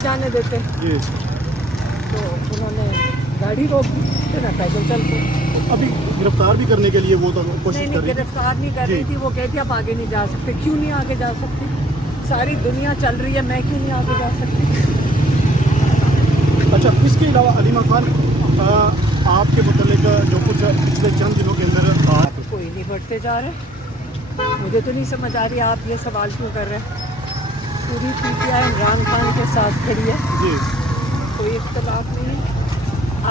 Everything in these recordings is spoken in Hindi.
जाने देते जी। तो उन्होंने गाड़ी रोक दी, फिर मैं पैदल चल पड़ी। अभी गिरफ्तार भी करने के लिए वो तो कोशिश नहीं कर रही थी। गिरफ्तार नहीं कर रही जी। थी, वो कहती आप आगे नहीं जा सकते। क्यों नहीं आगे जा सकती? सारी दुनिया चल रही है, मैं क्यों नहीं आगे जा सकती? अच्छा, इसके अलावा अलीमा खान आपके मुतालिक जो कुछ पिछले चंद दिनों के अंदर कोई नहीं बढ़ते जा रहे। मुझे तो नहीं समझ आ रही आप ये सवाल क्यों कर रहे हैं। पूरी पीटीआई इमरान खान के साथ खड़ी है, जी कोई इख्तलाफ नहीं है।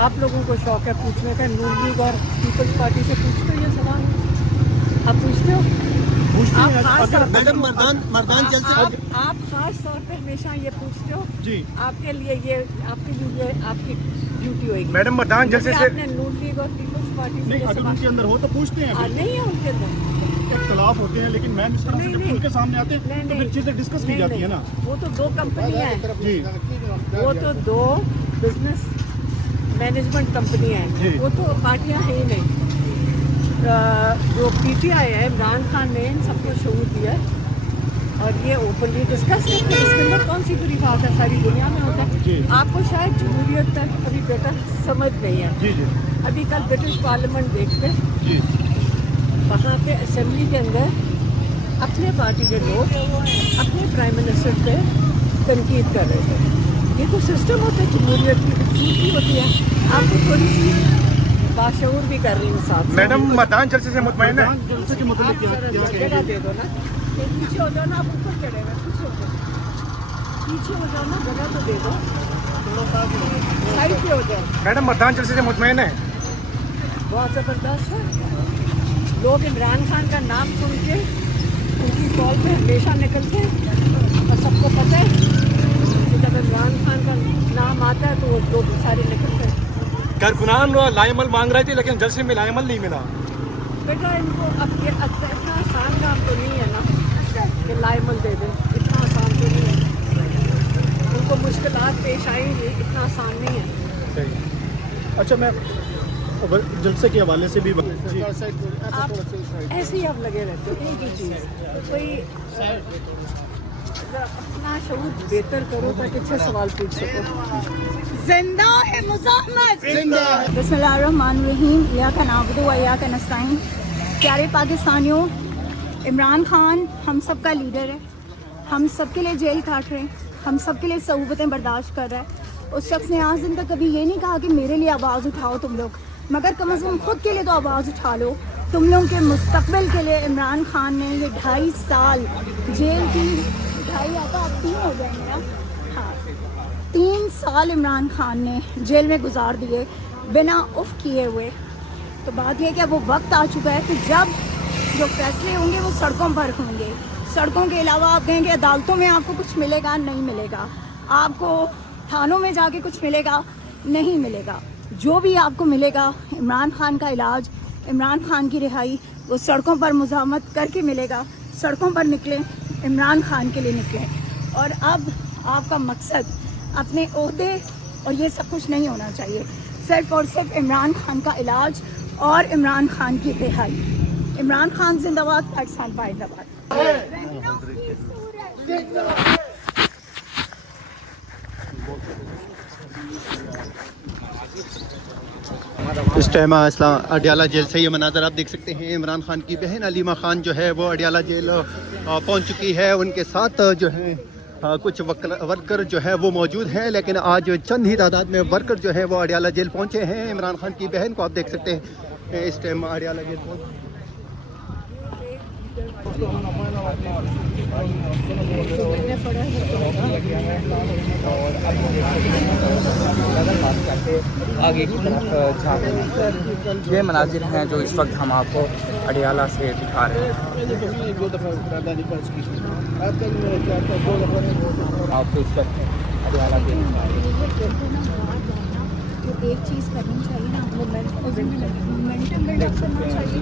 आप लोगों को शौक है पूछने का, नून लीग और पीपल्स पार्टी से पूछते हो ये सवाल? आप पूछते हो? पूछते आप हैं खास तौर पे मैडम मर्दान जल से आप खास तौर पे हमेशा ये पूछते हो। जी आपके लिए ये आपकी ड्यूटी होगी। मैडम मतदान जलसे से आपने नून लीग और पीपल्स पार्टी से नहीं, ये अगर सवाल उनके अंदर हो तो पूछते हैं। नहीं है उनके अंदर। इख्तलाफ होते हैं, लेकिन मैम इस तरह से नहीं, जब नहीं। उनके सामने आते हैं तो फिर चीजें डिस्कस की नहीं, जाती है ना। वो तो दो कंपनियां हैं, जी वो तो दो बिजनेस मैनेजमेंट कंपनियां जी। हैं, वो तो पार्टियां हैं ही नहीं। जो पीटीआई है, इमरान खान ने इन सबको शूर दिया है और ये ओपनली डिस्कस करते हैं। इसके अंदर कौन सी बुरी बात है? सारी दुनिया में होता जी। है। आपको शायद जमहूरियत तक अभी बेटर समझ नहीं है। जी जी अभी कल ब्रिटिश पार्लियामेंट देखते, जी वहाँ पे असेंबली के अंदर अपने पार्टी के लोग अपने प्राइम मिनिस्टर पे तनकीद कर रहे थे। ये तो सिस्टम होता है जमहूरियत की, खूबसूरती होती है। आपको थोड़ी सी बाशऊर भी कर रही हूँ साथ। मैडम मतदान जलसे से मुतमईन है। मतदान जलसे के मुतालिक आप क्या जरा क्या जगह कहेंगे? दे दो ना, ये पीछे हो जाओ ना, आप ऊपर चढ़े हुए पीछे हो जाओ, पीछे हो जाओ ना, जगह तो दे दो, साइड पे हो जाओ। मैडम मतदान जलसे से मुतमईन है। बहुत ज़बरदस्त है। लोग इमरान खान का नाम सुन के उनकी कॉल पे हमेशा निकलते हैं और सबको पता है कि जब इमरान खान का नाम आता है तो वो लोग सारे निकलते हैं। कारकुनान लाइमल मांग रहे थे, लेकिन जलसे में लाइमल नहीं मिला। बेटा इनको अब ये इतना आसान काम तो नहीं है ना कि लाइमल दे दें, इतना आसान तो नहीं है। उनको मुश्किलात पेश आएंगी, इतना आसान नहीं है। अच्छा, मैं जलसे के हवाले से भी जी आप ऐसे ही आप लगे रहते हो एक ही चीज़, कोई जरा अपना शऊर बेहतर करो ताकि अच्छे सवाल पूछ सको। जिंदा है मुज़ाहमत, बिस्मिल्लाहिर्रहमानिर्रहीम, इय्याका नअबुदु व इय्याका नस्तईन। प्यारे पाकिस्तानियों, इमरान खान हम सब का लीडर है, हम सब के लिए जेल काट रहे हैं, हम सब के लिए सऊबतें बर्दाश्त कर रहा है। उस शख्स ने आज दिन तक कभी ये नहीं कहा कि मेरे लिए आवाज़ उठाओ तुम लोग, मगर कम अज़ कम खुद के लिए तो आवाज़ उठा लो। तुम लोगों के मुस्तकबिल के लिए इमरान खान ने ये 2.5 साल जेल की 2.5 आता आप 3 हो जाएंगे ना, हाँ 3 साल इमरान खान ने जेल में गुजार दिए बिना उफ किए हुए। तो बात यह कि अब वो वक्त आ चुका है कि जब जो फैसले होंगे वो सड़कों पर होंगे। सड़कों के अलावा आप कहेंगे अदालतों में आपको कुछ मिलेगा, नहीं मिलेगा। आपको थानों में जाके कुछ मिलेगा, नहीं मिलेगा। जो भी आपको मिलेगा, इमरान खान का इलाज, इमरान खान की रिहाई, वो सड़कों पर मुज़ाहमत करके मिलेगा। सड़कों पर निकलें, इमरान खान के लिए निकलें। और अब आपका मकसद अपने ओहदे और ये सब कुछ नहीं होना चाहिए, सिर्फ और सिर्फ इमरान खान का इलाज और इमरान खान की रिहाई। इमरान खान जिंदाबाद, पाकिस्तान जिंदाबाद। इस टाइम अडियाला जेल से ये मनाजर आप देख सकते हैं। इमरान खान की बहन अलीमा खान जो है वो अडियाला जेल पहुंच चुकी है। उनके साथ जो है कुछ वर्कर जो है वो मौजूद हैं, लेकिन आज चंद ही तादाद में वर्कर जो है वो अडियाला जेल पहुंचे हैं। इमरान खान की बहन को आप देख सकते हैं इस टाइम अडियाला जेल पहुंच। आगे की तरफ झाँक ये मनाजिर हैं जो इस वक्त हम आपको अडियाला से दिखा रहे हैं। आपको इस वक्त अडियाला के जो एक चीज़ करनी चाहिए ना, वो मेंटल बिल्डअप करना चाहिए।